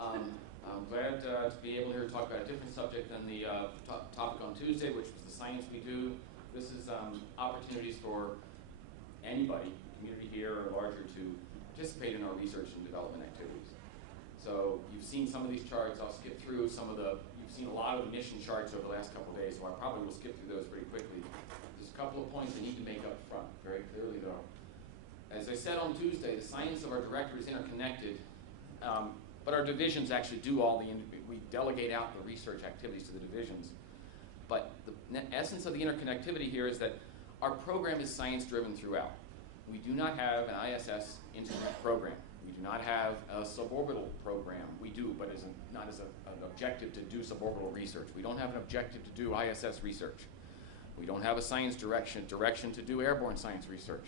I'm glad to be able here to talk about a different subject than the topic on Tuesday, which was the science we do. This is opportunities for anybody, community here or larger, to participate in our research and development activities. So you've seen some of these charts. I'll skip through some of the, you've seen a lot of the mission charts over the last couple of days, so I probably will skip through those pretty quickly. There's a couple of points I need to make up front, very clearly though. As I said on Tuesday, the science of our directorate is interconnected, but our divisions actually do all the, we delegate out the research activities to the divisions. But the essence of the interconnectivity here is that our program is science-driven throughout. We do not have an ISS instrument program. We do not have a suborbital program. We do, but not as an objective to do suborbital research. We don't have an objective to do ISS research. We don't have a science direction to do airborne science research.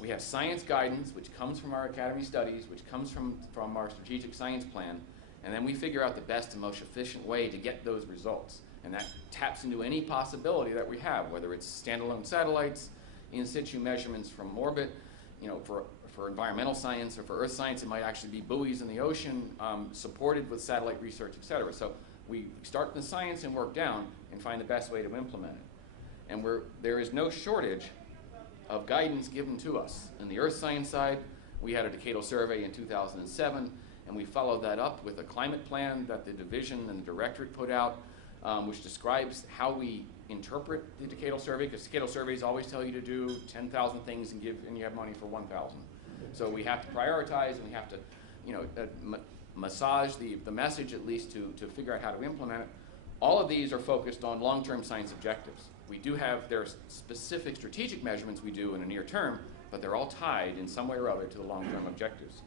We have science guidance, which comes from our academy studies, which comes from our strategic science plan, and then we figure out the best and most efficient way to get those results. And that taps into any possibility that we have, whether it's standalone satellites, in situ measurements from orbit, you know, for environmental science or for earth science, it might actually be buoys in the ocean, supported with satellite research, et cetera. So we start in the science and work down and find the best way to implement it. And there is no shortage of guidance given to us. On the earth science side, we had a decadal survey in 2007, and we followed that up with a climate plan that the division and the directorate put out, which describes how we interpret the decadal survey, because decadal surveys always tell you to do 10,000 things and you have money for 1,000. So we have to prioritize, and we have to, you know, massage the message at least to figure out how to implement it. All of these are focused on long-term science objectives. We do have, there are specific strategic measurements we do in the near term, but they're all tied in some way or other to the long-term objectives.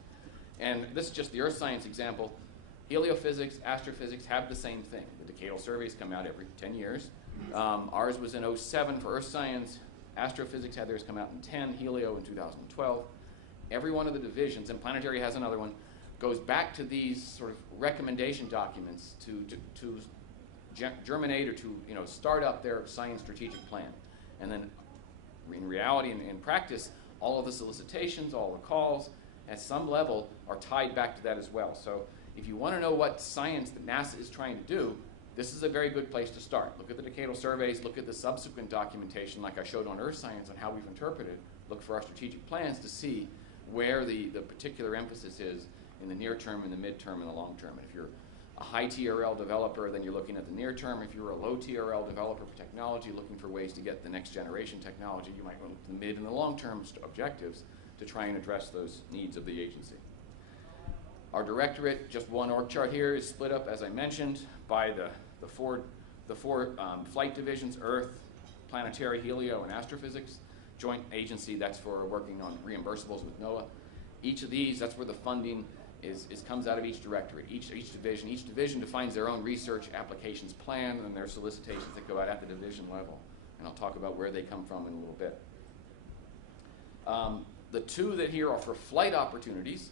And this is just the earth science example. Heliophysics, astrophysics have the same thing. The decadal surveys come out every 10 years. Ours was in 2007 for earth science. Astrophysics had theirs come out in 10, Helio in 2012. Every one of the divisions, and planetary has another one, goes back to these sort of recommendation documents to germinate or to, you know, start up their science strategic plan. And then in reality and in practice, all of the solicitations, all the calls, at some level are tied back to that as well. So if you want to know what science that NASA is trying to do, this is a very good place to start. Look at the decadal surveys, look at the subsequent documentation like I showed on earth science on how we've interpreted, look for our strategic plans to see where the particular emphasis is in the near term, in the midterm, and the long term. And if you're a high TRL developer, then you're looking at the near term. If you're a low TRL developer for technology, looking for ways to get the next generation technology, you might look at the mid and the long term objectives to try and address those needs of the agency. Our directorate, just one org chart here, is split up, as I mentioned, by the four flight divisions: Earth, Planetary, Helio, and Astrophysics. Joint agency, that's for working on reimbursables with NOAA. Each of these, that's where the funding comes out of each directorate. Each division defines their own research applications plan and their solicitations that go out at the division level. And I'll talk about where they come from in a little bit. The two that here are for flight opportunities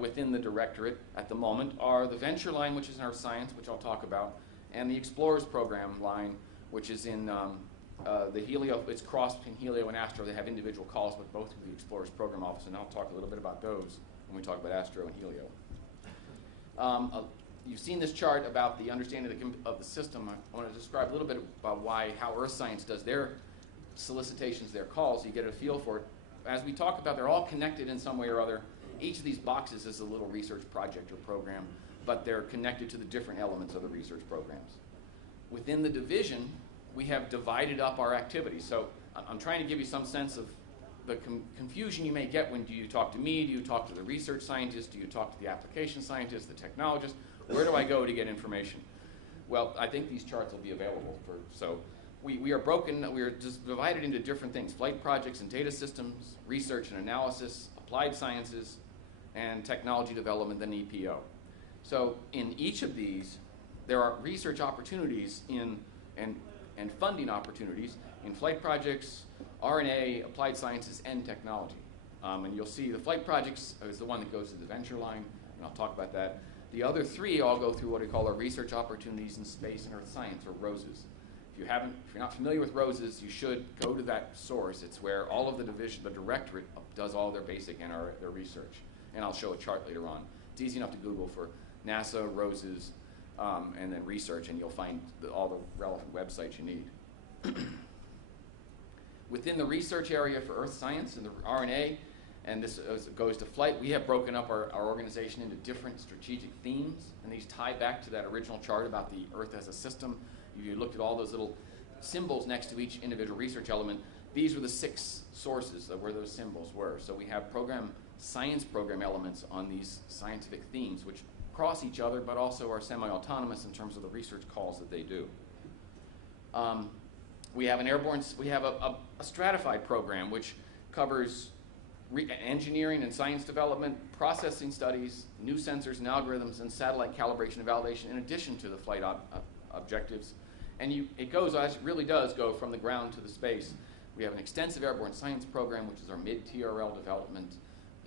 within the directorate at the moment are the venture line, which is in our science, which I'll talk about, and the Explorers program line, which is in the Helio. It's crossed between Helio and Astro. They have individual calls with both of the Explorers program office, and I'll talk a little bit about those when we talk about Astro and Helio. You've seen this chart about the understanding of the system. I want to describe a little bit about how Earth Science does their solicitations, their calls, so you get a feel for it. As we talk about, they're all connected in some way or other. Each of these boxes is a little research project or program, but they're connected to the different elements of the research programs. Within the division, we have divided up our activities. So I'm trying to give you some sense of the confusion you may get when do you talk to me, do you talk to the research scientist, do you talk to the application scientist, the technologist, where do I go to get information? Well, I think these charts will be available for, so we are broken, we are just divided into different things: flight projects and data systems, research and analysis, applied sciences, and technology development, then EPO. So in each of these, there are research opportunities and funding opportunities in flight projects, RNA, applied sciences, and technology. And you'll see the flight projects is the one that goes to the venture line, and I'll talk about that. The other three all go through what we call our research opportunities in space and earth science, or ROSES. If you're not familiar with ROSES, you should go to that source. It's where all of the directorate does all their basic and their research. And I'll show a chart later on. It's easy enough to Google for NASA, ROSES, and then research, and you'll find all the relevant websites you need. Within the research area for Earth science and the RNA, and this goes to flight, we have broken up our organization into different strategic themes, and these tie back to that original chart about the Earth as a system. If you looked at all those little symbols next to each individual research element, these were the 6 sources of where those symbols were. So we have science program elements on these scientific themes, which cross each other, but also are semi-autonomous in terms of the research calls that they do. We have a stratified program which covers engineering and science development, processing studies, new sensors and algorithms, and satellite calibration and validation in addition to the flight objectives. And it really does go from the ground to the space. We have an extensive airborne science program, which is our mid-TRL development,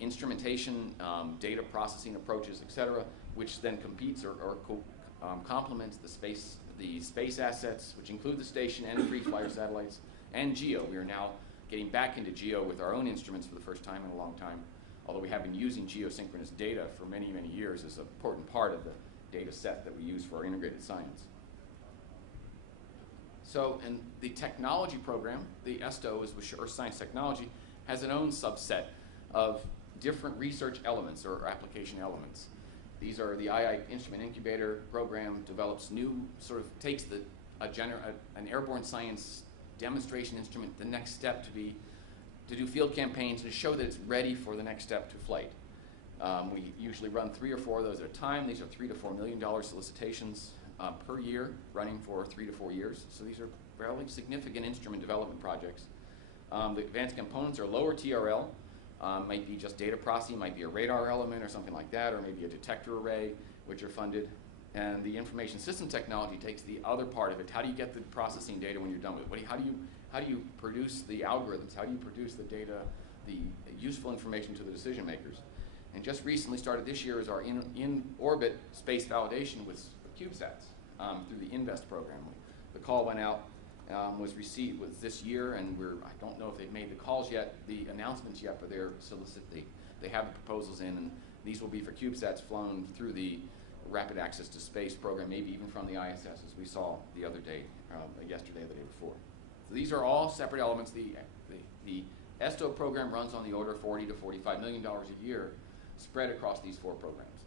instrumentation, data processing approaches, et cetera, which then competes or complements the space assets, which include the station and free flyer satellites, and GEO. We are now getting back into GEO with our own instruments for the first time in a long time, although we have been using geosynchronous data for many, many years as an important part of the data set that we use for our integrated science. So, and the technology program, the ESTO, is with Earth Science Technology, has an own subset of different research elements or application elements. These are the II Instrument Incubator program develops takes an airborne science demonstration instrument, the next step to do field campaigns to show that it's ready for the next step to flight. We usually run 3 or 4 of those at a time. These are $3 to $4 million solicitations per year, running for 3 to 4 years. So these are fairly significant instrument development projects. The advanced components are lower TRL, might be just data processing, might be a radar element or something like that, or maybe a detector array, which are funded. And the information system technology takes the other part of it. How do you get the processing data when you're done with it? How do you produce the algorithms? How do you produce the data, the useful information to the decision makers? And just recently started this year is our in-orbit space validation with CubeSats through the INVEST program. The call went out, was received this year, and I don't know if they've made the calls yet, the announcements yet, but they have the proposals in, and these will be for CubeSats flown through the Rapid Access to Space program, maybe even from the ISS, as we saw the other day, yesterday or the day before. So these are all separate elements. The ESTO program runs on the order of $40 to $45 million a year, spread across these 4 programs.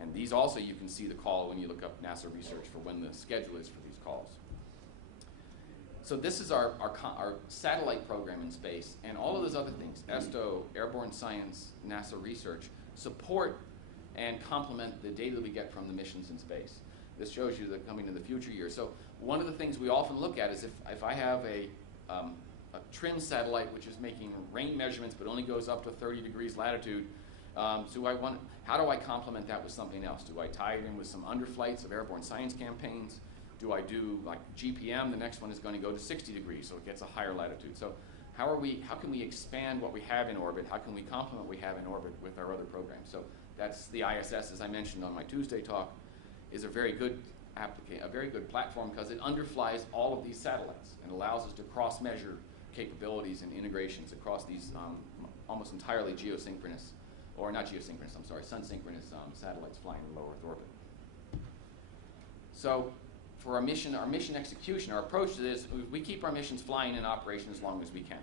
And these also, you can see the call when you look up NASA research for when the schedule is for these calls. So this is our satellite program in space, and all of those other things, ESTO, airborne science, NASA research, support and complement the data that we get from the missions in space. This shows you that coming in the future years. So one of the things we often look at is if I have a trim satellite which is making rain measurements but only goes up to 30 degrees latitude, how do I complement that with something else? Do I tie it in with some underflights of airborne science campaigns? Do I do like GPM? The next one is going to go to 60 degrees, so it gets a higher latitude. So how can we expand what we have in orbit? How can we complement what we have in orbit with our other programs? So that's the ISS, as I mentioned on my Tuesday talk, is a very good platform because it underflies all of these satellites and allows us to cross-measure capabilities and integrations across these almost entirely geosynchronous, or not geosynchronous, I'm sorry, sun-synchronous satellites flying in low Earth orbit. So for our mission execution, our approach to this, we keep our missions flying in operation as long as we can.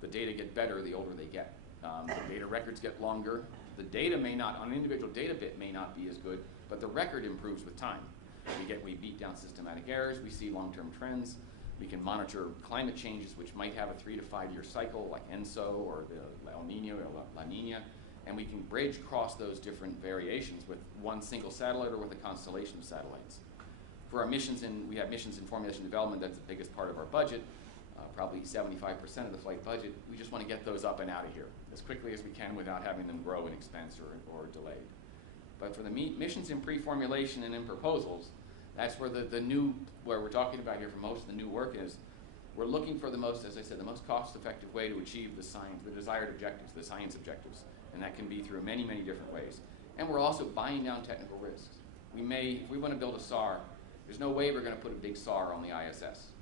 The data get better the older they get. The data records get longer. The data may not, on an individual data bit, may not be as good, but the record improves with time. We beat down systematic errors, we see long-term trends, we can monitor climate changes which might have a 3 to 5 year cycle like ENSO or the El Nino or La Nina, and we can bridge across those different variations with one single satellite or with a constellation of satellites. For our missions, we have missions in formulation development, that's the biggest part of our budget, probably 75% of the flight budget. We just want to get those up and out of here as quickly as we can without having them grow in expense or delayed. But for the missions in pre-formulation and in proposals, that's where where we're talking about here for most of the new work is. We're looking for the most, as I said, the most cost-effective way to achieve the desired objectives, the science objectives. And that can be through many, many different ways. And we're also buying down technical risks. If we want to build a SAR, there's no way we're going to put a big SAR on the ISS.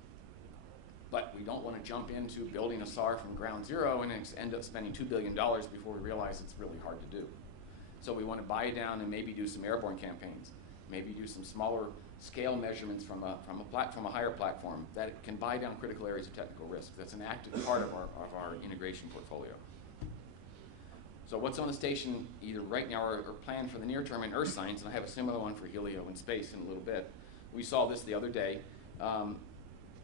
But we don't want to jump into building a SAR from ground zero and end up spending $2 billion before we realize it's really hard to do. So we want to buy down and maybe do some airborne campaigns, maybe do some smaller scale measurements from a higher platform that can buy down critical areas of technical risk. That's an active part of our integration portfolio. So what's on the station either right now or planned for the near term in Earth science, and I have a similar one for Helio in space in a little bit. We saw this the other day.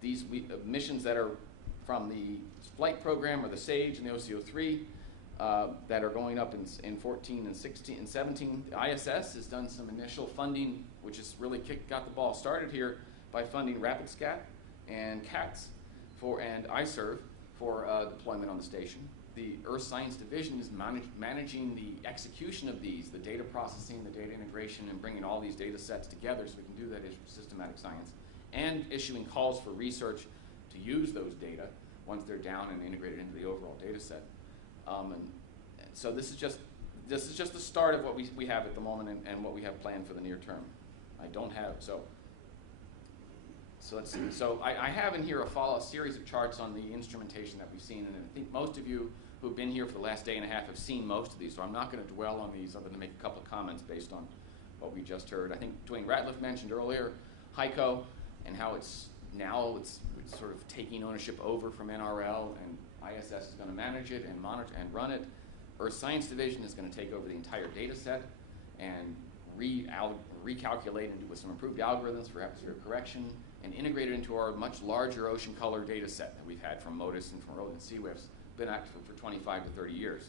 These missions that are from the flight program or the SAGE and the OCO3 that are going up in 14 and 16 and 17. The ISS has done some initial funding, which has really got the ball started here by funding RapidScat and CATS and ISSRDC for deployment on the station. The Earth Science Division is managing the execution of these, the data processing, the data integration, and bringing all these data sets together so we can do that as systematic science, and issuing calls for research to use those data once they're down and integrated into the overall data set. And so this is just the start of what we have at the moment and what we have planned for the near term. I don't have, so let's see. So I have in here a series of charts on the instrumentation that we've seen, and I think most of you who've been here for the last day and a half have seen most of these, so I'm not going to dwell on these other than make a couple of comments based on what we just heard. I think Dwayne Ratliff mentioned earlier HICO and how it's sort of taking ownership over from NRL, and ISS is going to manage it and monitor and run it. Earth Science Division is going to take over the entire data set and recalculate with some improved algorithms for atmospheric correction and integrate it into our much larger ocean color data set that we've had from MODIS and from Rodent CWIFs, been active for 25 to 30 years.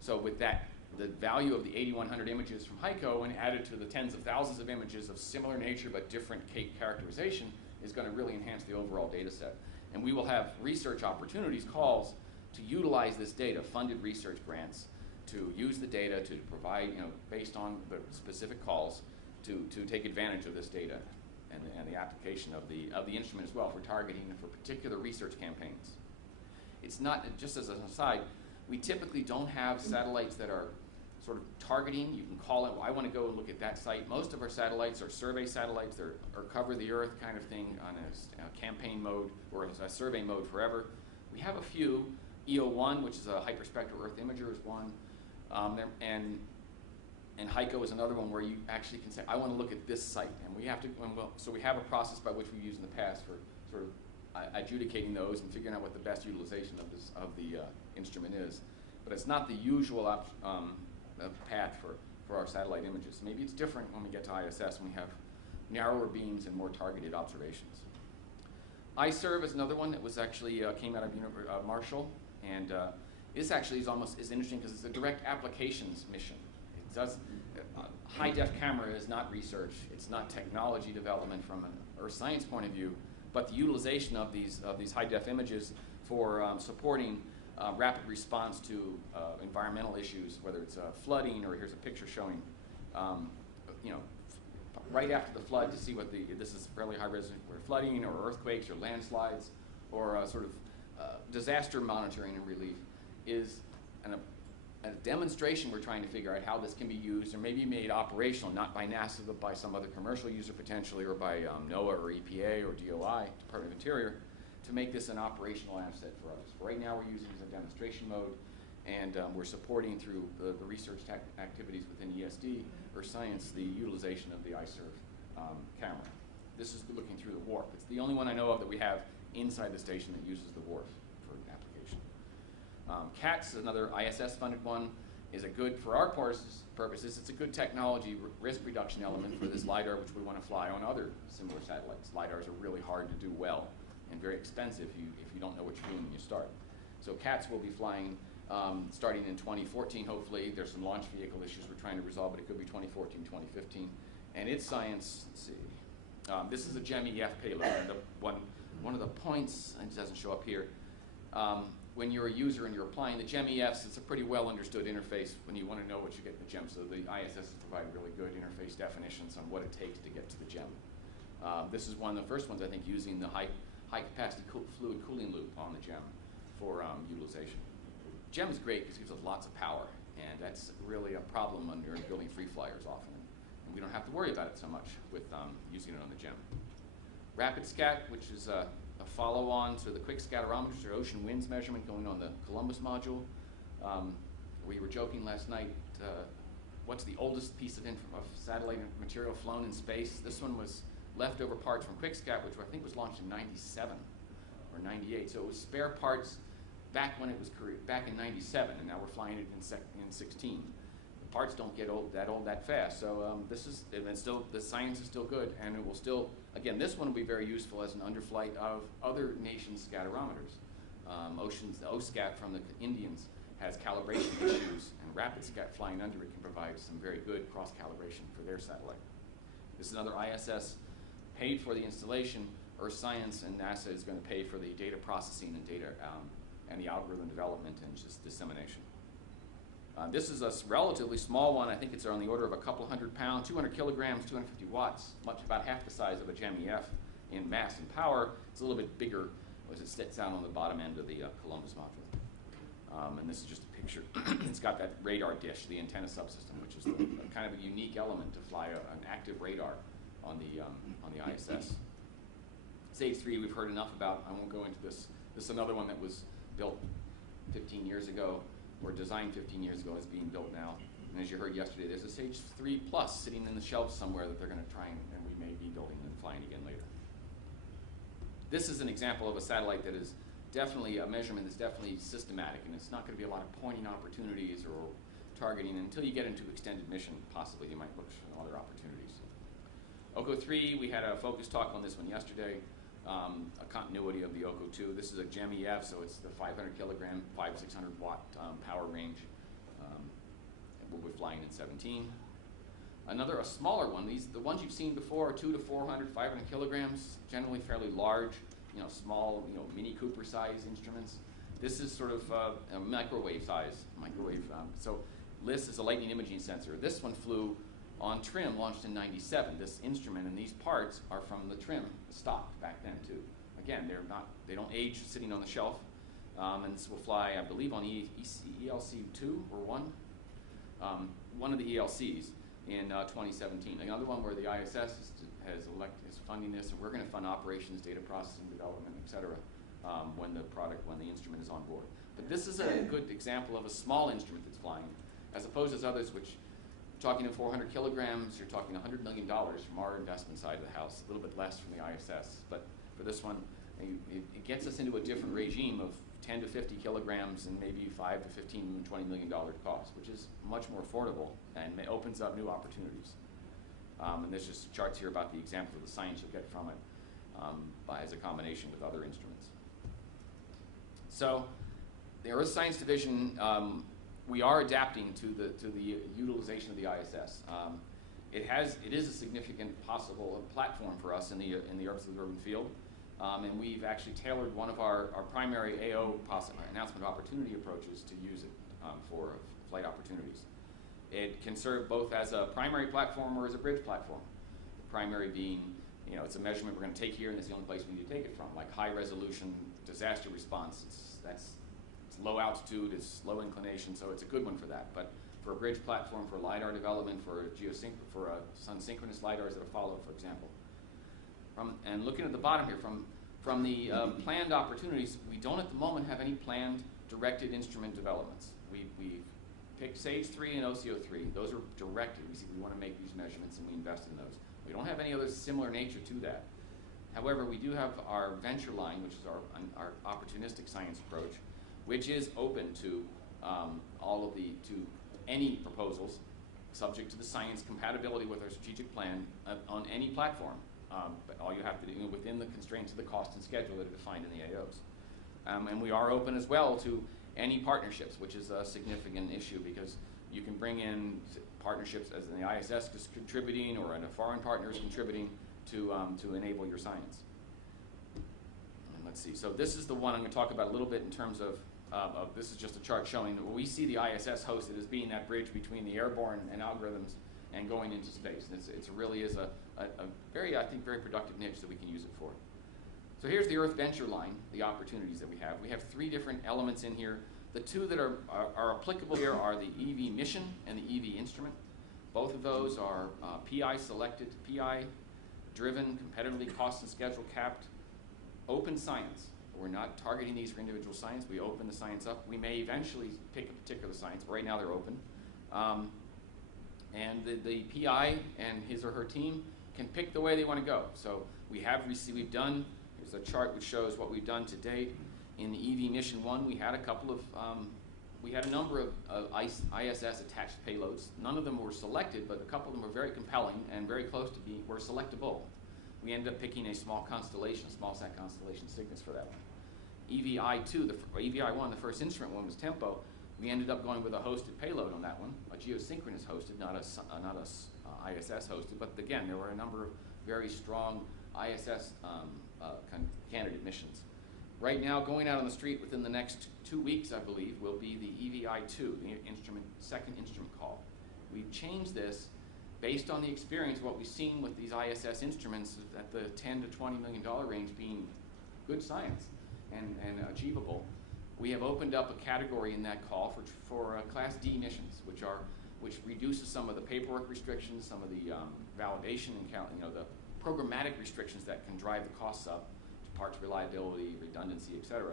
So with that, the value of the 8,100 images from HICO and added to the tens of thousands of images of similar nature but different characterization is going to really enhance the overall data set. And we will have research opportunities, calls, to utilize this data, funded research grants, to use the data to provide, based on the specific calls, to take advantage of this data and the application of the instrument as well for targeting for particular research campaigns. It's not, just as an aside, we typically don't have satellites that are sort of targeting. You can call it, well, I want to go and look at that site. Most of our satellites are survey satellites. They're cover the Earth kind of thing on a campaign mode or a survey mode forever. We have a few. EO1, which is a hyperspectral Earth imager, is one. And HICO is another one where you actually can say, I want to look at this site. And we have to, so we have a process by which we've used in the past for sort of adjudicating those and figuring out what the best utilization of the instrument is. But it's not the usual path for our satellite images. Maybe it's different when we get to ISS when we have narrower beams and more targeted observations. ISSRDC is another one that was actually came out of Marshall, and this actually is almost as interesting because it's a direct applications mission. It does high-def camera is not research. It's not technology development from an Earth science point of view, but the utilization of these high-def images for supporting rapid response to environmental issues, whether it's flooding or here's a picture showing, right after the flood to see what this is fairly high risk where flooding or earthquakes or landslides or sort of disaster monitoring and relief is a demonstration. We're trying to figure out how this can be used or maybe made operational, not by NASA, but by some other commercial user potentially, or by NOAA or EPA or DOI, Department of Interior, to make this an operational asset for us. Right now we're using it as a demonstration mode, and we're supporting through the research activities within ESD or science the utilization of the ISSRDC camera. This is looking through the warp. It's the only one I know of that we have inside the station that uses the warp for application. CATS, another ISS-funded one, is a good, for our purposes, it's a good technology risk reduction element for this LiDAR, which we want to fly on other similar satellites. LiDARs are really hard to do well and very expensive if you don't know what you're doing when you start. So CATS will be flying starting in 2014, hopefully. There's some launch vehicle issues we're trying to resolve, but it could be 2014, 2015. And its science, let's see, this is a GEM-EF payload. And one of the points, and it doesn't show up here, when you're a user and you're applying the GEM-EFs, it's a pretty well understood interface when you want to know what you get in the GEM. So the ISS has provided really good interface definitions on what it takes to get to the GEM. This is one of the first ones, I think, using the high capacity fluid cooling loop on the GEM for utilization. GEM is great because it gives us lots of power, and that's really a problem when you're building free flyers often. And we don't have to worry about it so much with using it on the GEM. RapidScat, which is a follow-on to the quick scatterometers or ocean winds measurement going on the Columbus module. We were joking last night, what's the oldest piece of satellite material flown in space. This one was leftover parts from QuickSat, which I think was launched in 97 or 98. So it was spare parts back when it was back in 97, and now we're flying it in 16. The parts don't get old that fast. So the science is still good, and it will still, again, this one will be very useful as an underflight of other nations' scatterometers. The OSCAT from the Indians has calibration issues, and rapid scat flying under it can provide some very good cross-calibration for their satellite. This is another ISS paid for the installation. Earth Science and NASA is going to pay for the data processing and data and the algorithm development and just dissemination. This is a relatively small one. I think it's on the order of a couple hundred pounds, 200 kilograms, 250 watts, about half the size of a GEM-EF in mass and power. It's a little bit bigger as it sits down on the bottom end of the Columbus module. And this is just a picture. It's got that radar dish, the antenna subsystem, which is kind of a unique element to fly an active radar on the ISS. Stage 3 we've heard enough about. I won't go into this. This is another one that was built 15 years ago, or designed 15 years ago, is being built now. And as you heard yesterday, there's a Stage 3 Plus sitting in the shelves somewhere that they're going to try and we may be building and flying again later. This is an example of a satellite that is definitely a measurement that's definitely systematic, and it's not going to be a lot of pointing opportunities or targeting until you get into extended mission. Possibly you might look for other opportunities. OCO3, we had a focus talk on this one yesterday. A continuity of the OCO2. This is a GEM-EF, so it's the 500 kilogram, 600 watt power range. We'll be flying in 17. A smaller one. The ones you've seen before are 200 to 400, 500 kilograms, generally fairly large, small, Mini Cooper size instruments. This is sort of a microwave size. So LISS is a lightning imaging sensor. This one flew on TRIM, launched in 97. This instrument and these parts are from the TRIM stock back then too. Again, they don't age sitting on the shelf. And this will fly, I believe, on ELC 2 or 1. One of the ELCs in 2017. Another one where the ISS is funding this, and we're going to fund operations, data processing, development, et cetera, when the instrument is on board. But this is a good example of a small instrument that's flying, as opposed to others which, talking to 400 kilograms, you're talking $100 million from our investment side of the house, a little bit less from the ISS. But for this one, it gets us into a different regime of 10 to 50 kilograms and maybe 5 to 15, $20 million cost, which is much more affordable and opens up new opportunities. And there's just charts here about the examples of the science you'll get from it as a combination with other instruments. So the Earth Science Division, we are adapting to the utilization of the ISS. It is a significant possible platform for us in the Earth observing field, and we've actually tailored one of our primary AO announcement of opportunity approaches to use it for flight opportunities. It can serve both as a primary platform or as a bridge platform. The primary being, it's a measurement we're going to take here, and it's the only place we need to take it from, like high resolution disaster response. It's low altitude, it's low inclination, so it's a good one for that. But for a bridge platform, for LiDAR development, for sun-synchronous LiDARs that follow, for example. And looking at the bottom here, from the planned opportunities, we don't at the moment have any planned directed instrument developments. We've picked Sage 3 and OCO3. Those are directed. We want to make these measurements, and we invest in those. We don't have any other similar nature to that. However, we do have our venture line, which is our opportunistic science approach, which is open to to any proposals, subject to the science compatibility with our strategic plan on any platform. But all you have to do within the constraints of the cost and schedule that are defined in the AOs. And we are open as well to any partnerships, which is a significant issue because you can bring in partnerships as in the ISS is contributing or a foreign partner is contributing to enable your science. And let's see. So this is the one I'm going to talk about a little bit in terms of this is just a chart showing that we see the ISS hosted as being that bridge between the airborne and algorithms and going into space. And it really is a very, I think, very productive niche that we can use it for. So here's the Earth Venture line, the opportunities that we have. We have 3 different elements in here. The 2 that are applicable here are the EV mission and the EV instrument. Both of those are PI selected, PI driven, competitively cost and schedule capped, open science. We're not targeting these for individual science. We open the science up. We may eventually pick a particular science, but right now they're open. and the PI and his or her team can pick the way they want to go. So we've done, here's a chart which shows what we've done to date. In the EV Mission 1, we had a number of ISS attached payloads. None of them were selected, but a couple of them were very compelling and very close to were selectable. We ended up picking a small constellation, a small sat constellation Cygnus for that one. EVI-1, the first instrument one, was Tempo. We ended up going with a hosted payload on that one, a geosynchronous hosted, not a ISS hosted. But again, there were a number of very strong ISS candidate missions. Right now, going out on the street within the next 2 weeks, I believe, will be the EVI-2, the second instrument call. We've changed this based on the experience, what we've seen with these ISS instruments at the $10 to $20 million range being good science and achievable. We have opened up a category in that call for Class D missions, which reduces some of the paperwork restrictions, some of the validation and the programmatic restrictions that can drive the costs up, parts reliability, redundancy, et cetera,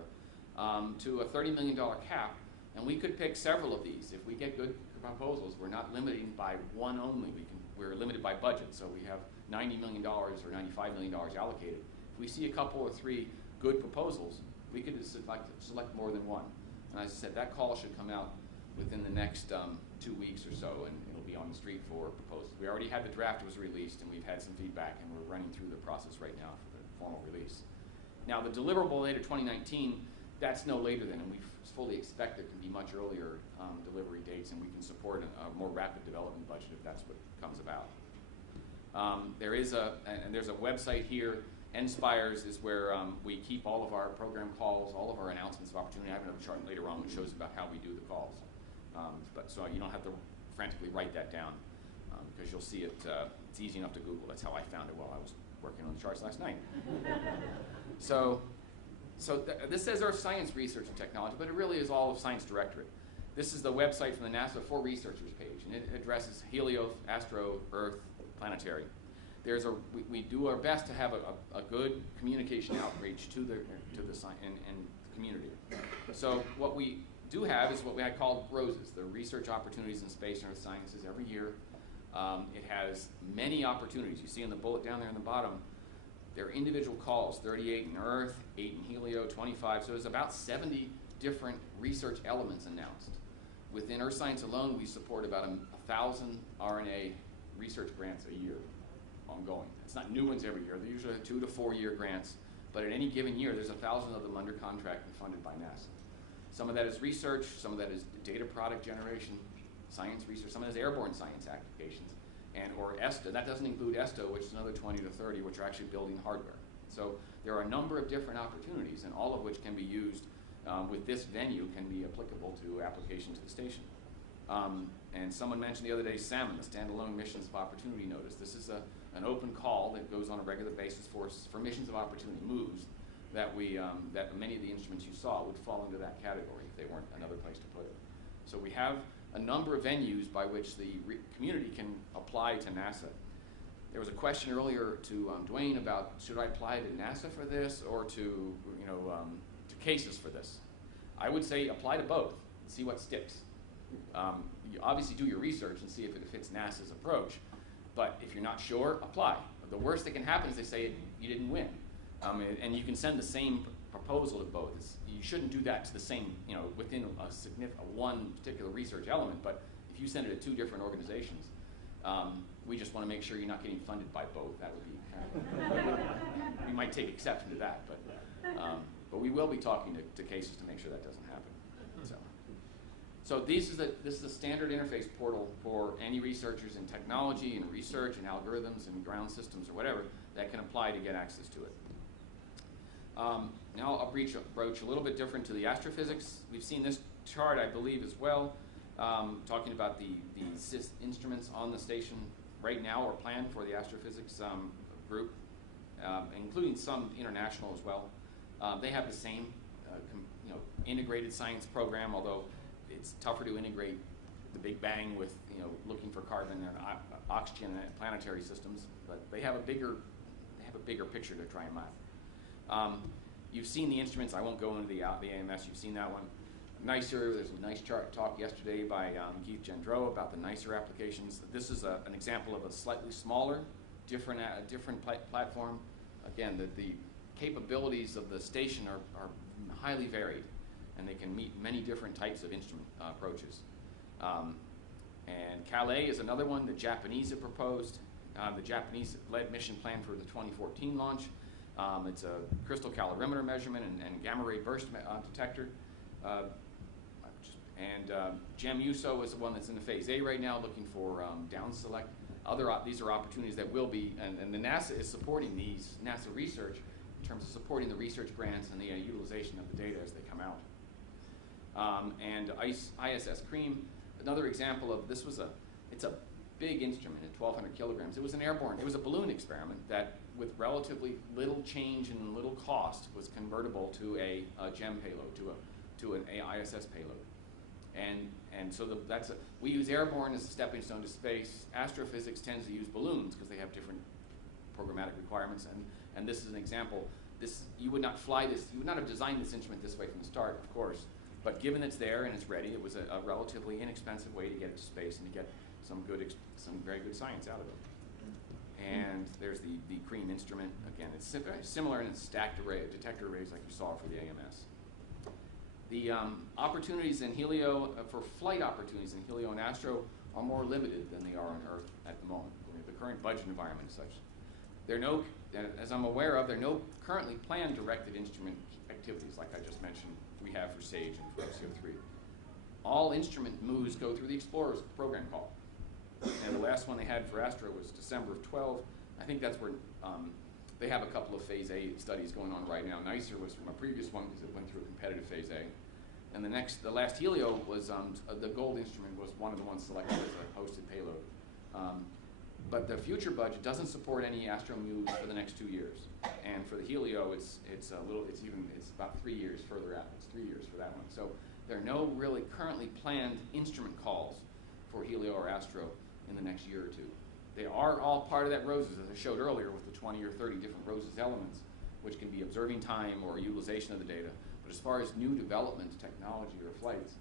to a $30 million cap. And we could pick several of these. If we get good proposals, we're not limiting by one only. We're limited by budget. So we have $90 million or $95 million allocated. If we see a couple or three good proposals, we could select more than one. And as I said, that call should come out within the next 2 weeks or so, and it'll be on the street for proposals. We already had the draft was released, and we've had some feedback, and we're running through the process right now for the formal release. Now, the deliverable later 2019, that's no later than, and we fully expect there can be much earlier delivery dates, and we can support a more rapid development budget if that's what comes about. There's a website here. NSPIRES is where we keep all of our program calls, all of our announcements of opportunity. I have another chart later on which shows about how we do the calls. So you don't have to frantically write that down because you'll see it. It's easy enough to Google. That's how I found it while I was working on the charts last night. This says Earth Science Research and Technology, but it really is all of Science Directorate. This is the website from the NASA For Researchers page, and it addresses Helio, Astro, Earth, Planetary. We do our best to have a good communication outreach to the science and community. So what we do have is what we had called ROSES, the Research Opportunities in Space and Earth Sciences, every year. It has many opportunities. You see in the bullet down there in the bottom, there are individual calls, 38 in Earth, 8 in Helio, 25. So there's about 70 different research elements announced. Within Earth Science alone, we support about 1,000 RNA research grants a year, ongoing. It's not new ones every year. They're usually 2 to 4 year grants. But at any given year, there's 1,000 of them under contract and funded by NASA. Some of that is research, some of that is data product generation, science research, some of that is airborne science applications, or ESTA. That doesn't include ESTA, which is another 20 to 30, which are actually building hardware. So there are a number of different opportunities, and all of which can be used with this venue, can be applicable to application to the station. And someone mentioned the other day SAMON, the Standalone Missions of Opportunity Notice. This is an open call that goes on a regular basis for missions of opportunity, moves, that many of the instruments you saw would fall into that category if they weren't another place to put it. So we have a number of venues by which the community can apply to NASA. There was a question earlier to Dwayne about, should I apply to NASA for this or to cases for this? I would say apply to both and see what sticks. You obviously do your research and see if it fits NASA's approach, but if you're not sure, apply. The worst that can happen is they say you didn't win. And you can send the same proposal to both. You shouldn't do that to the same, within one particular research element, but if you send it to 2 different organizations, we just want to make sure you're not getting funded by both. That would be, we might take exception to that, but we will be talking to cases to make sure that doesn't happen. So this is the standard interface portal for any researchers in technology and research and algorithms and ground systems or whatever that can apply to get access to it. Now I'll broach a little bit different to the astrophysics. We've seen this chart, I believe, as well, talking about the instruments on the station right now or planned for the astrophysics group, including some international as well. They have the same integrated science program, although it's tougher to integrate the Big Bang with looking for carbon and oxygen and planetary systems, but they have a bigger picture to try and map. You've seen the instruments. I won't go into the AMS. You've seen that one. NICER, there's a nice talk yesterday by Keith Gendreau about the NICER applications. This is an example of a slightly smaller, different platform. Again, the capabilities of the station are highly varied, and they can meet many different types of instrument approaches. And Calais is another one the Japanese have proposed. The Japanese led mission plan for the 2014 launch. It's a crystal calorimeter measurement and gamma ray burst detector. GEM-USO is the one that's in the phase A right now, looking for down select. These are opportunities that will be, and the NASA is supporting these, NASA research, in terms of supporting the research grants and the utilization of the data as they come out. And ISS CREAM, another example of this was it's a big instrument at 1,200 kilograms. It was it was a balloon experiment that with relatively little change and little cost was convertible to a GEM payload, to an ISS payload. And so we use airborne as a stepping stone to space. Astrophysics tends to use balloons because they have different programmatic requirements. And this is an example. You would not fly this, you would not have designed this instrument this way from the start, of course. But given it's there and it's ready, it was a relatively inexpensive way to get it to space and to get some very good science out of it. And there's the CREAM instrument. Again, it's similar in its stacked detector arrays like you saw for the AMS. The opportunities in Helio, for flight opportunities in Helio and Astro, are more limited than they are on Earth at the moment. The current budget environment is such. As I'm aware of, there are no currently planned directed instrument activities like I just mentioned we have for SAGE and for XCO3. All instrument moves go through the Explorers program call. And the last one they had for Astro was December of 12. I think that's where they have a couple of phase A studies going on right now. NICER was from a previous one because it went through a competitive phase A. And the last Helio was, the gold instrument was one of the ones selected as a hosted payload. But the future budget doesn't support any Astro moves for the next 2 years. And for the Helio, it's about 3 years further out. It's 3 years for that one. So there are no really currently planned instrument calls for Helio or Astro in the next year or two. They are all part of that ROSES, as I showed earlier, with the 20 or 30 different ROSES elements, which can be observing time or utilization of the data. But as far as new development, technology, or flights,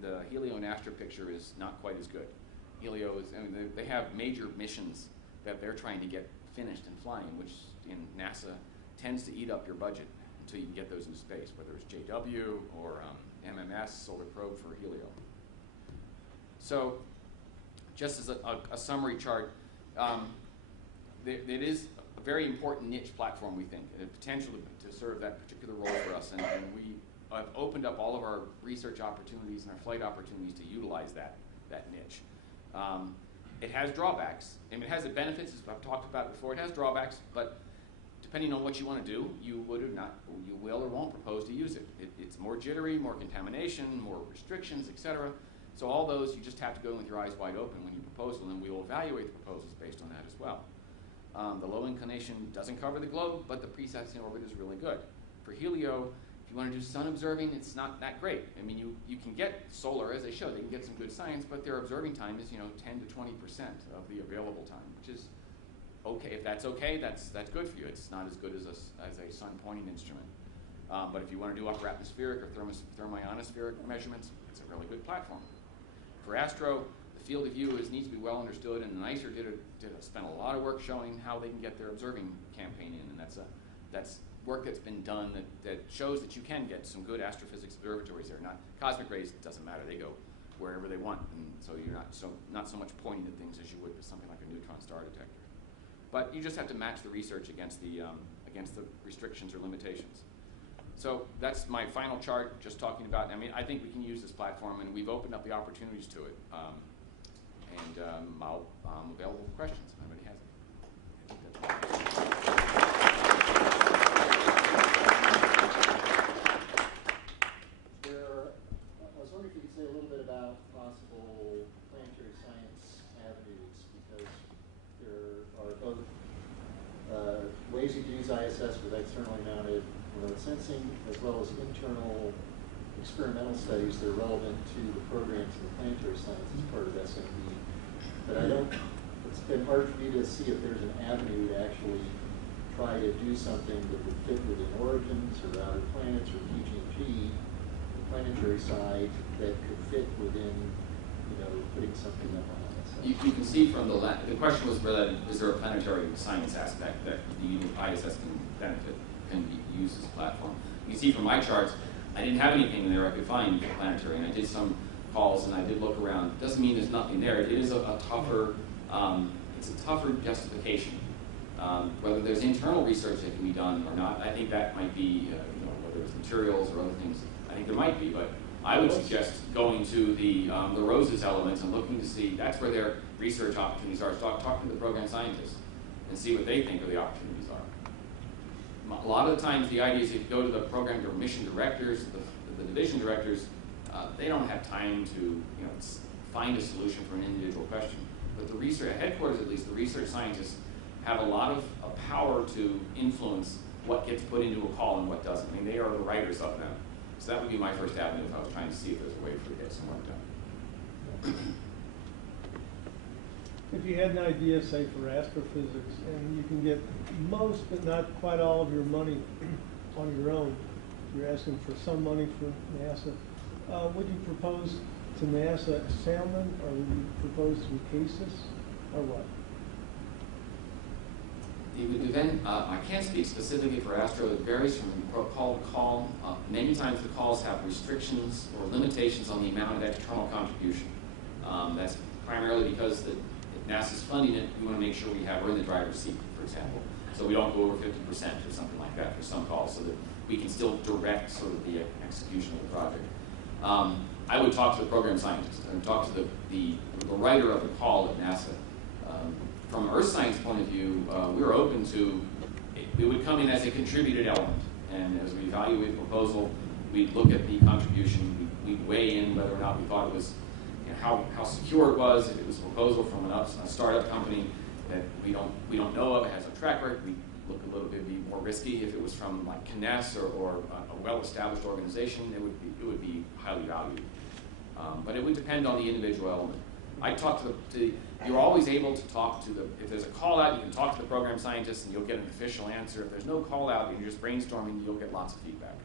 the Helio and Astro picture is not quite as good. Helio is, they have major missions that they're trying to get finished and flying, which in NASA tends to eat up your budget until you can get those into space, whether it's JW or MMS, Solar Probe for Helio. So, just as a summary chart, it is a very important niche platform, we think, and the potential to serve that particular role for us. And we have opened up all of our research opportunities and our flight opportunities to utilize that niche. It has drawbacks. I mean, it has the benefits, as I've talked about before. It has drawbacks, but depending on what you want to do, you will or won't propose to use it. It's more jittery, more contamination, more restrictions, etc. So all those, you just have to go in with your eyes wide open when you propose them, and we will evaluate the proposals based on that as well. The low inclination doesn't cover the globe, but the precessing orbit is really good. For Helio, if you want to do sun observing, it's not that great. I mean, you can get solar, as they show, they can get some good science, but their observing time is 10 to 20% of the available time, which is okay. If that's okay, that's good for you. It's not as good as a sun pointing instrument. But if you want to do upper atmospheric or thermoionospheric measurements, it's a really good platform. For Astro, the field of view needs to be well understood, and NICER spent a lot of work showing how they can get their observing campaign in, and that's work that's been done that shows that you can get some good astrophysics observatories there. Cosmic rays, it doesn't matter; they go wherever they want, and so you're not so much pointing at things as you would with something like a neutron star detector. But you just have to match the research against the restrictions or limitations. So that's my final chart, just talking about, I think we can use this platform, and we've opened up the opportunities to it. I'm available for questions if anybody has any. I was wondering if you could say a little bit about possible planetary science avenues, because there are both ways you can use ISS with externally mounted remote sensing, as well as internal experimental studies that are relevant to the programs of the planetary science as part of SMB. But it's been hard for me to see if there's an avenue to actually try to do something that would fit within origins or outer planets or PG&G planetary side that could fit within, putting something up on ISS? You can see from the question was related, is there a planetary science aspect that the ISS can benefit, can be used as a platform? You can see from my charts, I didn't have anything in there I could find planetary, and I did some calls and I did look around. Doesn't mean there's nothing there. It is a tougher, it's a tougher justification. Whether there's internal research that can be done or not, I think that might be, whether it's materials or other things, I think there might be, but I would suggest going to the ROSES elements and looking to see, that's where their research opportunities are. Talking to the program scientists and see what they think of the opportunities are. A lot of the times the idea is if you go to the program mission directors, the division directors, they don't have time to find a solution for an individual question. But the research, at headquarters at least, the research scientists have a lot of power to influence what gets put into a call and what doesn't. I mean, they are the writers of them. So that would be my first avenue if I was trying to see if there's a way for to get some work done. If you had an idea, say, for astrophysics, and you can get most but not quite all of your money on your own, you're asking for some money for NASA, would you propose to NASA Salmon, or would you propose to CASIS, or what? It would depend. I can't speak specifically for Astro. It varies from call to call. Many times the calls have restrictions or limitations on the amount of external contribution. That's primarily because if NASA's funding it, we want to make sure we're in the driver's seat, for example. So we don't go over 50% or something like that for some calls, so that we can still direct sort of the execution of the project. I would talk to the program scientist and talk to the writer of the call at NASA. From an earth science point of view, we were open to, it would come in as a contributed element. And as we evaluate the proposal, we'd look at the contribution, we'd weigh in whether or not we thought it was, how secure it was, if it was a proposal from a startup company that we don't know of, it has a track record, we look a little bit more risky. If it was from like Kness or a well-established organization, it would be highly valued. But it would depend on the individual element. I talk to you're always able to talk to if there's a call out, you can talk to the program scientist and you'll get an official answer. If there's no call out and you're just brainstorming, you'll get lots of feedback.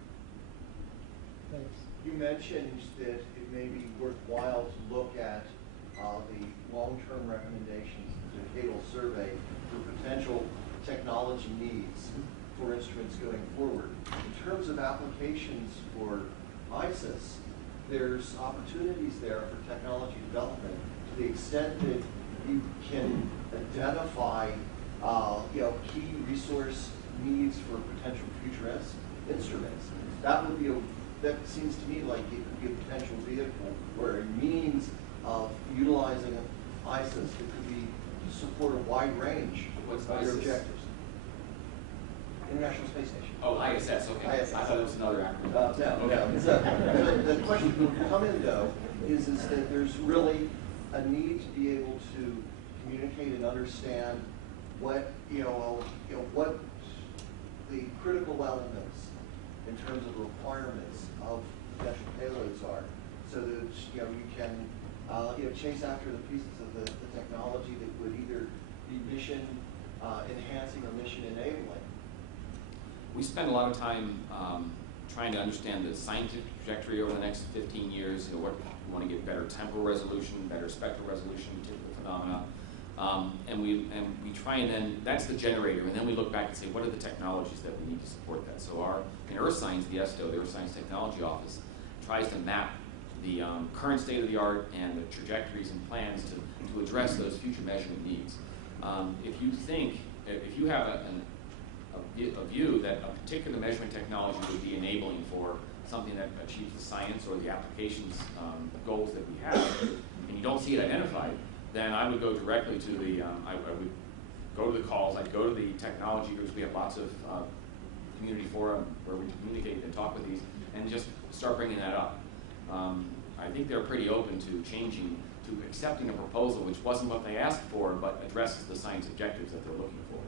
Thanks. You mentioned that it may be worthwhile to look at the long-term recommendations, the decadal survey for potential technology needs for instruments going forward. In terms of applications for ISIS, there's opportunities there for technology development to the extent that you can identify key resource needs for potential future instruments. That seems to me like it could be a potential vehicle or a means of utilizing ISIS that could be to support a wide range What's of your ISIS? objectives. International Space Station. Oh, ISS, okay. ISS. I thought it was another acronym. No. So, the question that come in though is that there's really a need to be able to communicate and understand what what the critical elements in terms of requirements of potential payloads are, so that you can chase after the pieces of the technology that would either be mission enhancing or mission enabling. We spend a lot of time trying to understand the scientific trajectory over the next 15 years. What we want to get better temporal resolution, better spectral resolution, particular phenomena, and we try and then that's the generator, and then we look back and say what are the technologies that we need to support that. So in Earth Science, the ESTO, the Earth Science Technology Office, tries to map the current state of the art and the trajectories and plans to address those future measurement needs. If you have a view that a particular measurement technology would be enabling for something that achieves the science or the applications goals that we have, and you don't see it identified, then I would go directly to I would go to the calls, I'd go to the technology groups. We have lots of community forum where we communicate and talk with these, and just start bringing that up. I think they're pretty open to changing, to accepting a proposal which wasn't what they asked for, but addresses the science objectives that they're looking for.